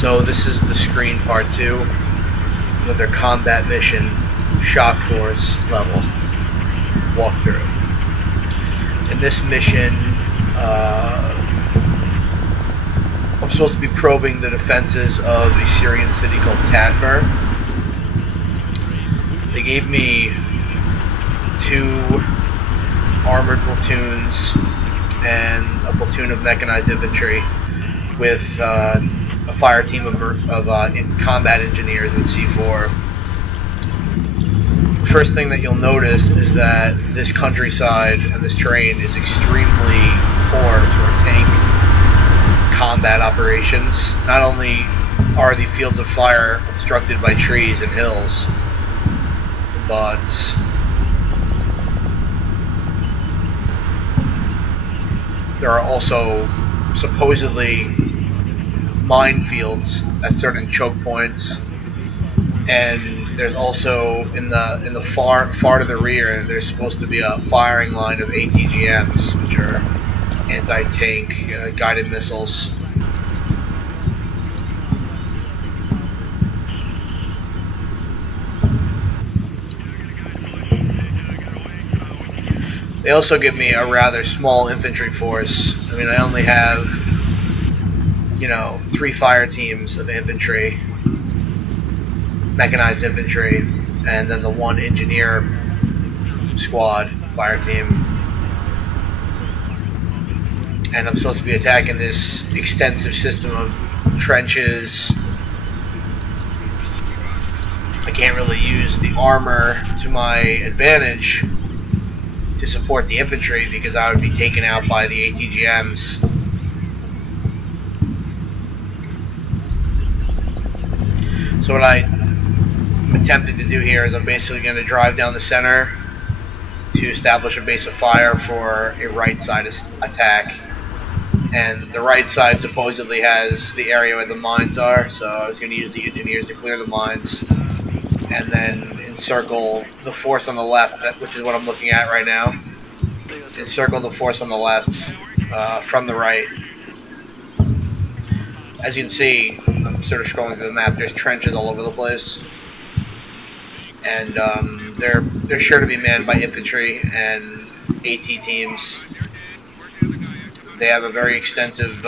So this is the screen part 2 with their combat mission shock force level walkthrough. In this mission, I'm supposed to be probing the defenses of a Syrian city called Tadmur. They gave me 2 armored platoons and a platoon of mechanized infantry with a fire team of combat engineers with C4. The first thing that you'll notice is that this countryside and this terrain is extremely poor for tank combat operations. Not only are the fields of fire obstructed by trees and hills, but there are also supposedly minefields at certain choke points, and there's also in the far to the rear there's supposed to be a firing line of ATGMs, which are anti-tank guided missiles. They also give me a rather small infantry force. I mean, I only have, 3 fire teams of infantry, mechanized infantry, and then the 1 engineer squad fire team. And I'm supposed to be attacking this extensive system of trenches. I can't really use the armor to my advantage to support the infantry because I would be taken out by the ATGMs. So what I'm attempting to do here is I'm basically going to drive down the center to establish a base of fire for a right side attack. And the right side supposedly has the area where the mines are, so I was going to use the engineers to clear the mines and then encircle the force on the left, which is what I'm looking at right now. Encircle the force on the left from the right. As you can see, I'm sort of scrolling through the map, there's trenches all over the place. And they're sure to be manned by infantry and AT teams. They have a very extensive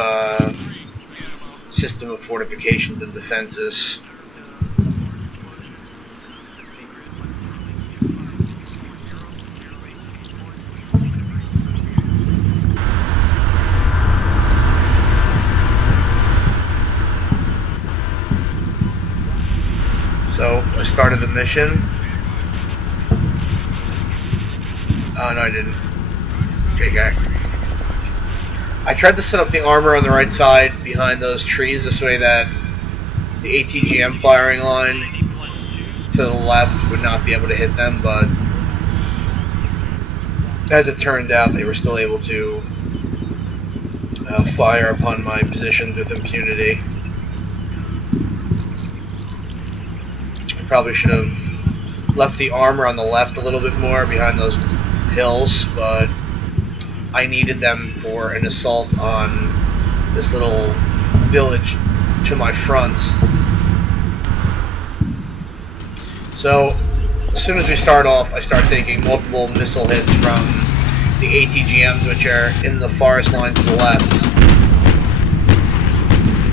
system of fortifications and defenses. So I started the mission. Oh no, I didn't. Okay. I tried to set up the armor on the right side behind those trees this way that the ATGM firing line to the left would not be able to hit them, but as it turned out they were still able to fire upon my positions with impunity. I probably should have left the armor on the left a little bit more behind those hills, but I needed them for an assault on this little village to my front. So as soon as we start off, I start taking multiple missile hits from the ATGMs, which are in the forest line to the left.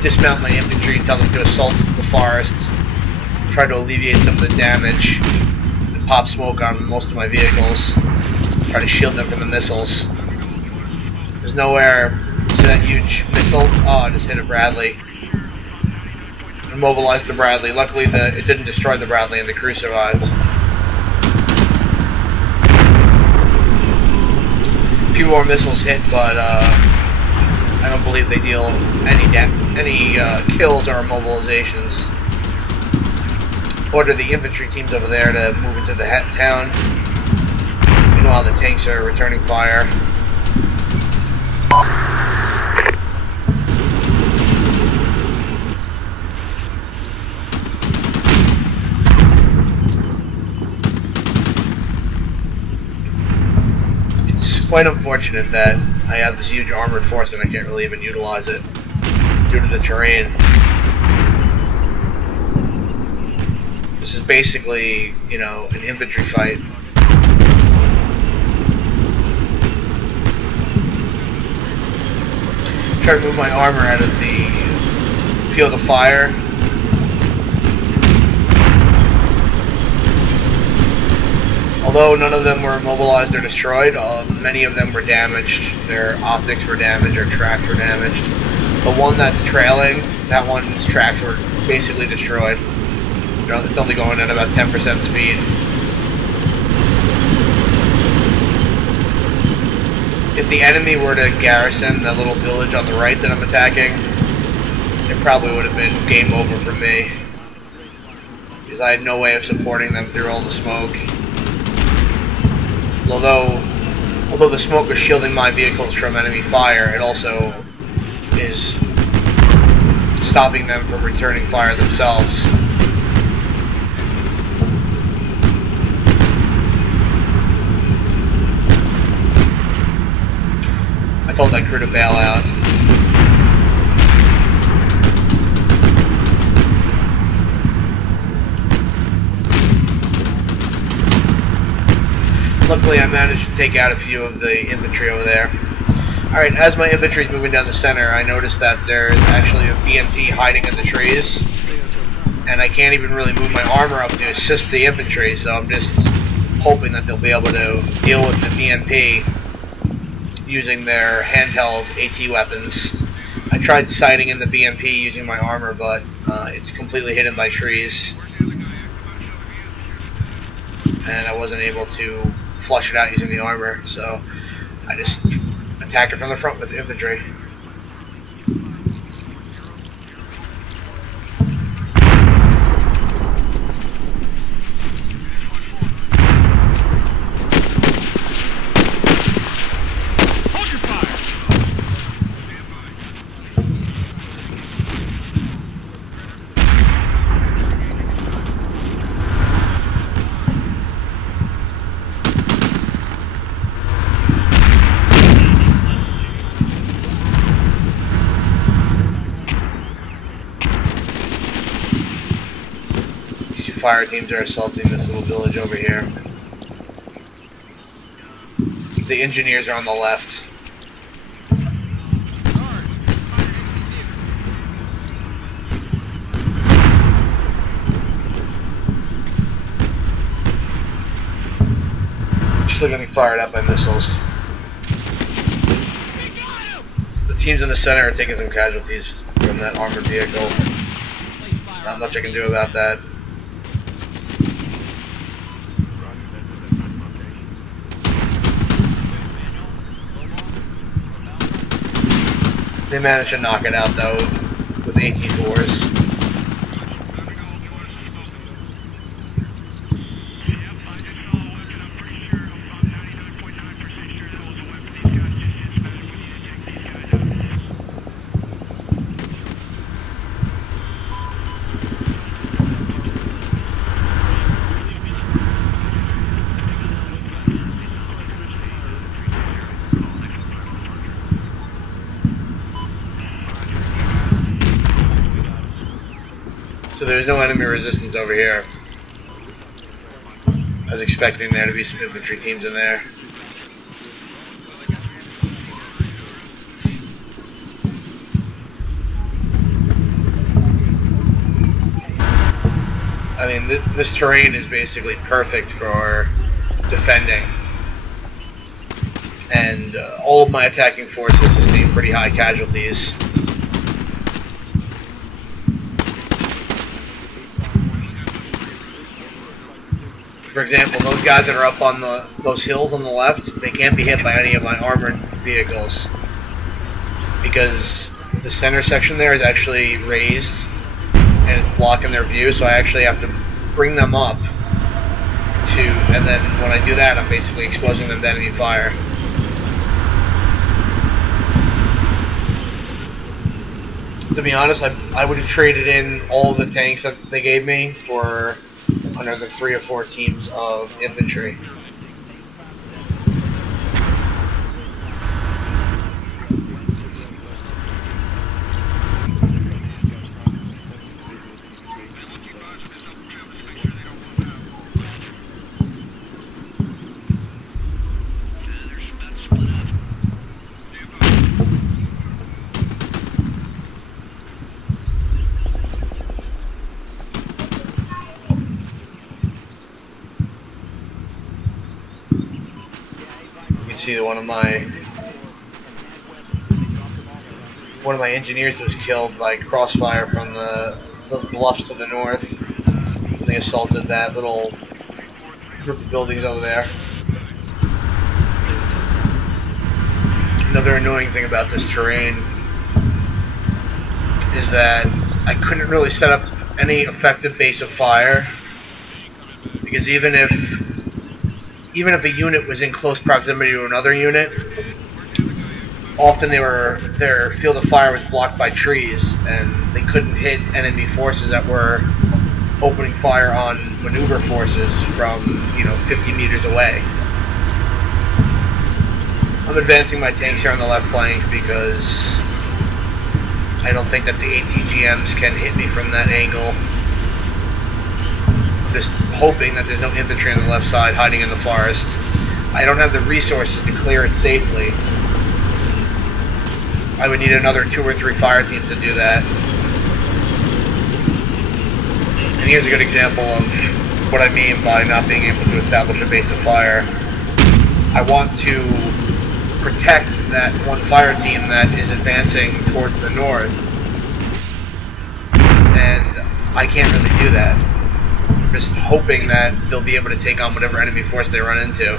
Dismount my infantry and tell them to assault the forest, try to alleviate some of the damage, and pop smoke on most of my vehicles, try to shield them from the missiles. There's nowhere to that huge missile. Oh, I just hit a Bradley. Immobilized the Bradley. Luckily, it didn't destroy the Bradley and the crew survived. A few more missiles hit, but I don't believe they deal any kills or immobilizations. Order the infantry teams over there to move into the town. Meanwhile, the tanks are returning fire. It's quite unfortunate that I have this huge armored force and I can't really even utilize it due to the terrain. This is basically, you know, an infantry fight. Try to move my armor out of the field of fire. Although none of them were immobilized or destroyed, many of them were damaged. Their optics were damaged, their tracks were damaged. The one that's trailing, that one's tracks were basically destroyed. You know, it's only going at about 10% speed. If the enemy were to garrison the little village on the right that I'm attacking, it probably would have been game over for me. Because I had no way of supporting them through all the smoke. Although the smoke was shielding my vehicles from enemy fire, it also is stopping them from returning fire themselves. I told that crew to bail out. Luckily, I managed to take out a few of the infantry over there. Alright, as my infantry is moving down the center, I noticed that there's actually a BMP hiding in the trees. And I can't even really move my armor up to assist the infantry, so I'm just hoping that they'll be able to deal with the BMP using their handheld AT weapons. I tried sighting in the BMP using my armor, but it's completely hidden by trees. And I wasn't able to flush it out using the armor, so I just attacked it from the front with the infantry. Fire teams are assaulting this little village over here. The engineers are on the left. Still getting fired up by missiles. The teams in the center are taking some casualties from that armored vehicle. Not much I can do about that. They managed to knock it out though with AT4s. So there's no enemy resistance over here. I was expecting there to be some infantry teams in there. I mean, this terrain is basically perfect for defending. And all of my attacking forces sustain pretty high casualties. For example, those guys that are up on those hills on the left, they can't be hit by any of my armored vehicles. Because the center section there is actually raised and it's blocking their view, so I actually have to bring them up and then when I do that, I'm basically exposing them to enemy fire. To be honest, I would have traded in all of the tanks that they gave me for another 3 or 4 teams of infantry. see one of my engineers was killed by crossfire from those bluffs to the north when they assaulted that little group of buildings over there. Another annoying thing about this terrain is that I couldn't really set up any effective base of fire, because even if a unit was in close proximity to another unit, often their field of fire was blocked by trees, and they couldn't hit enemy forces that were opening fire on maneuver forces from 50 meters away. I'm advancing my tanks here on the left flank because I don't think that the ATGMs can hit me from that angle. I'm just hoping that there's no infantry on the left side hiding in the forest. I don't have the resources to clear it safely. I would need another 2 or 3 fire teams to do that. And here's a good example of what I mean by not being able to establish a base of fire. I want to protect that one fire team that is advancing towards the north, and I can't really do that. I'm just hoping that they'll be able to take on whatever enemy force they run into.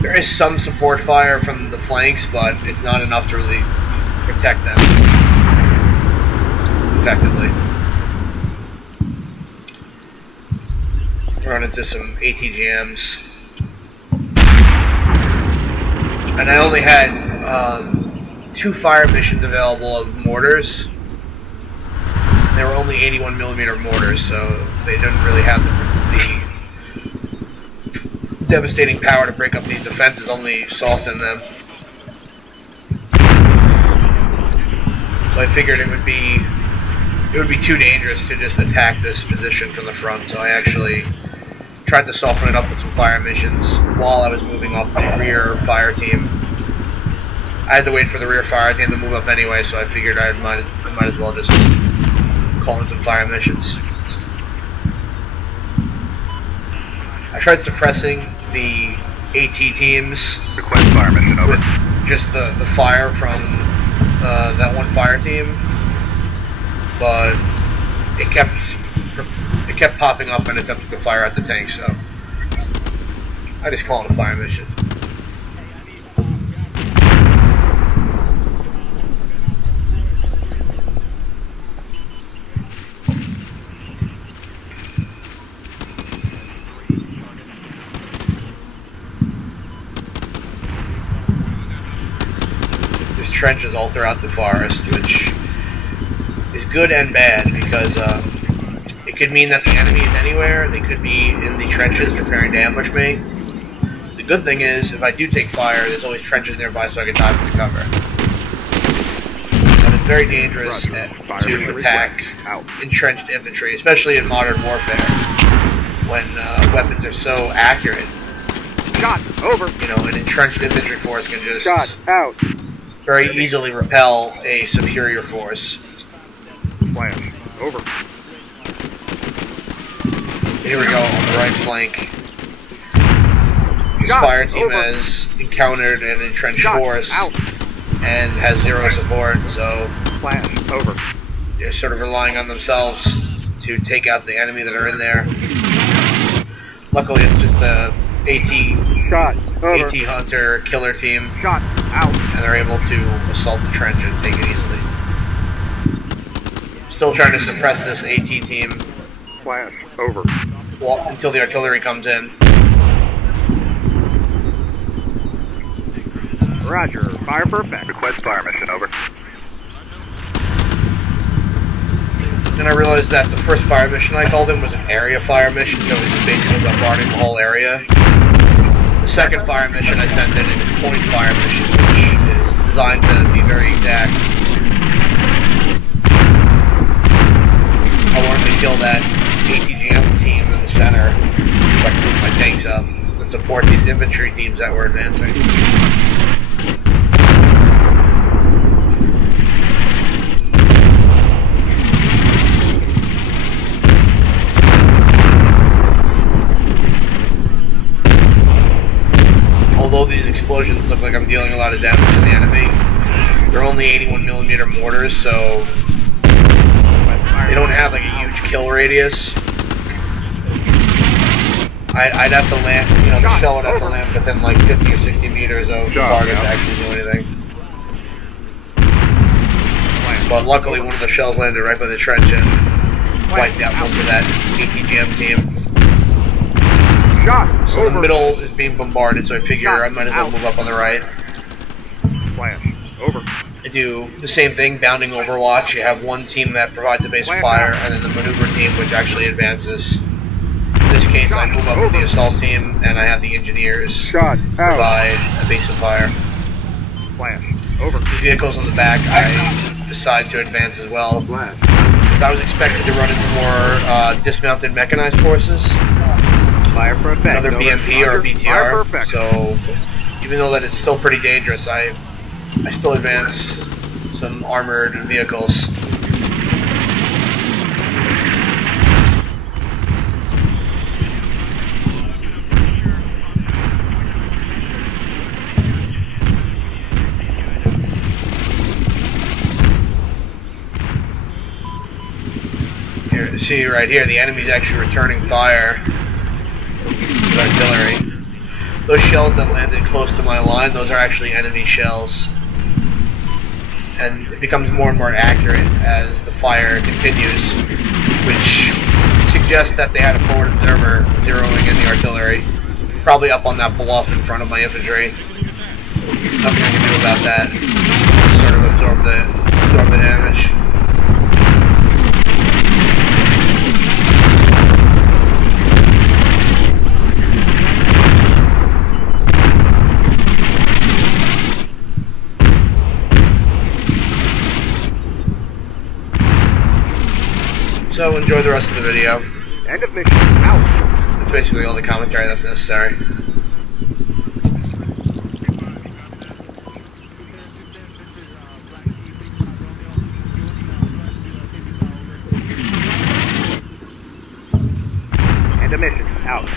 There is some support fire from the flanks, but it's not enough to really protect them effectively. Run into some ATGMs. And I only had 2 fire missions available of mortars. They were only 81mm mortars, so they didn't really have the devastating power to break up these defenses, only soften them. So I figured it would be too dangerous to just attack this position from the front, so I actually tried to soften it up with some fire missions while I was moving up the rear fire team. I had to wait for the rear fire team to move up anyway, so I figured I might as well just call in some fire missions. I tried suppressing the AT teams Request fire mission over. with just the fire from that one fire team, but it kept popping up and attempting to fire at the tank, so I just call it a fire mission. There's trenches all throughout the forest, which is good and bad, because it could mean that the enemy is anywhere. They could be in the trenches preparing to ambush me. The good thing is, if I do take fire, there's always trenches nearby so I can dive into cover. But it's very dangerous to attack entrenched infantry, especially in modern warfare, when weapons are so accurate. Shot over. An entrenched infantry force can just Shot out. very easily repel a superior force. Flash over. Here we go, on the right flank. This fire team has encountered an entrenched force and has 0 support, so Flash over. they're sort of relying on themselves to take out the enemy that are in there. Luckily, it's just the Shot over. AT Hunter killer team, Shot out. and they're able to assault the trench and take it easily. Still trying to suppress this AT team. Flash over. Until the artillery comes in. Roger. Fire perfect. Request fire mission over. Then I realized that the first fire mission I called in was an area fire mission, so it was basically bombarding the whole area. The second fire mission I sent in is a point fire mission, which is designed to be very exact. I wanted to kill that ATGM team in the center so I could move my tanks up and support these infantry teams that were advancing. Although these mortars, so they don't have like a huge kill radius. I'd have to land, you know, the shell would have to land within like 50 or 60 meters of the target to actually do anything. But luckily one of the shells landed right by the trench and wiped out most of that ATGM team. So the middle is being bombarded, so I figure I might as well move up on the right. Over. I do the same thing, bounding overwatch. You have one team that provides the base of fire, and then the maneuver team which actually advances. In this case, I move up with the assault team, and I have the engineers provide a base of fire. Over. These vehicles on the back, I decide to advance as well. Because I was expected to run into more dismounted mechanized forces. Fire for effect. Another BMP or a BTR. So, even though that it's still pretty dangerous, I still advance some armored vehicles. Here, see right here, the enemy's actually returning fire with artillery. Those shells that landed close to my line, those are actually enemy shells. And it becomes more and more accurate as the fire continues, which suggests that they had a forward observer zeroing in the artillery, probably up on that bluff in front of my infantry. Nothing I can do about that. Just sort of absorb the damage. So enjoy the rest of the video. End of mission. Out. That's basically all the commentary that's necessary. End of mission. Out.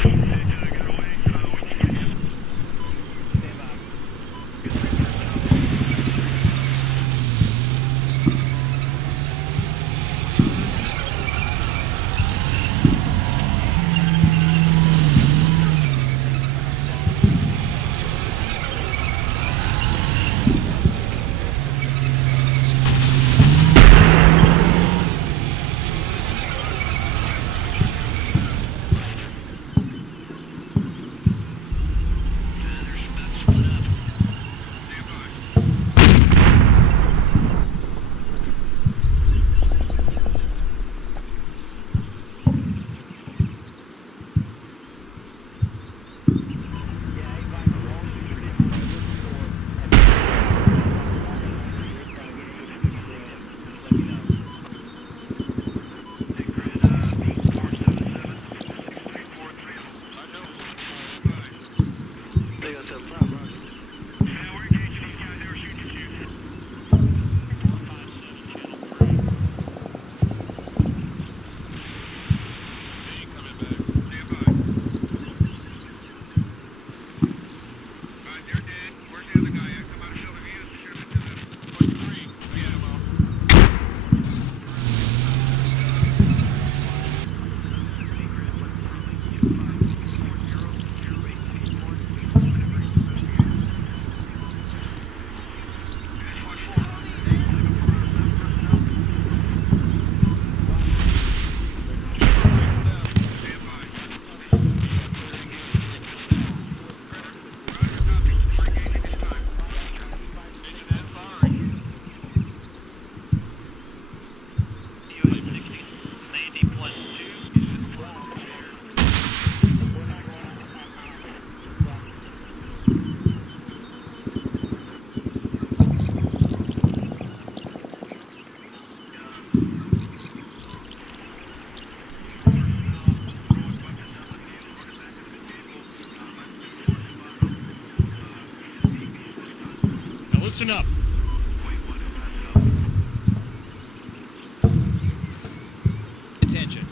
Listen up. Attention.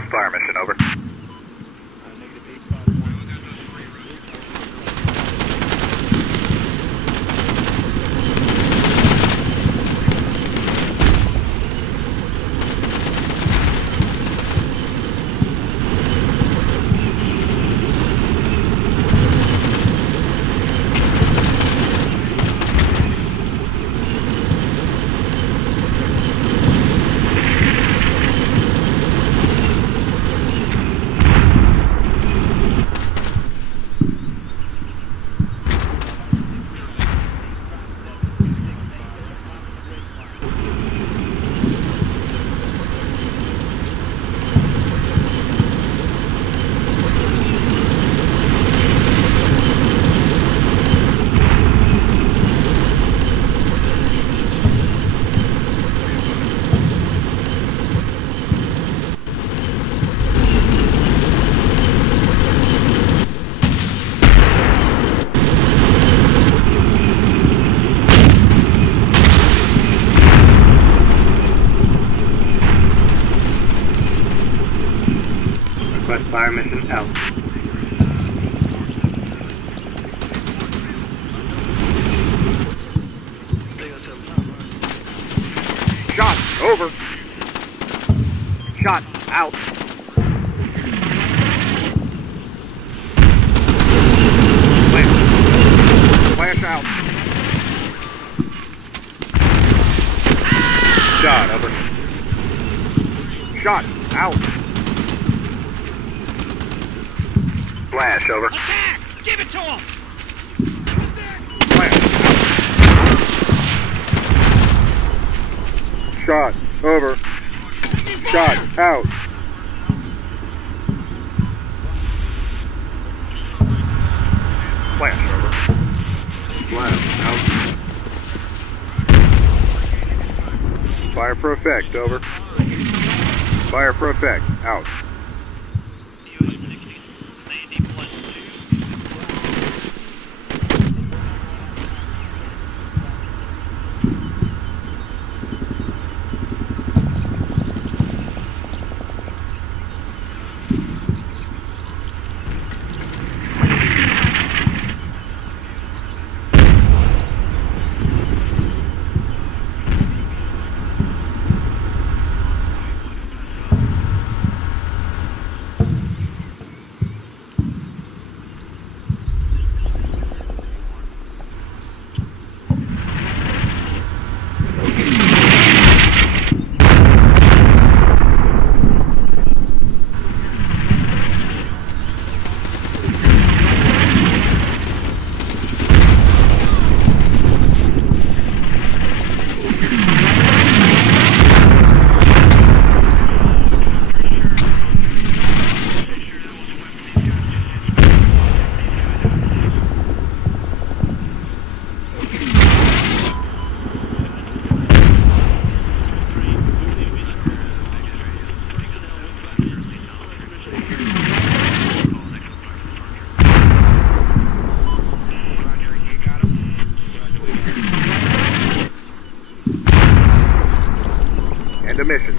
Request fire mission, over. Fire mission out. Shot over. Shot out. Flash out. Shot over. Shot out. Flash, over. Attack! Give it to him! Flash, out. Shot, over. Shot, out. Flash, over. Flash, out. Fire for effect, over. Fire for effect, out. Mission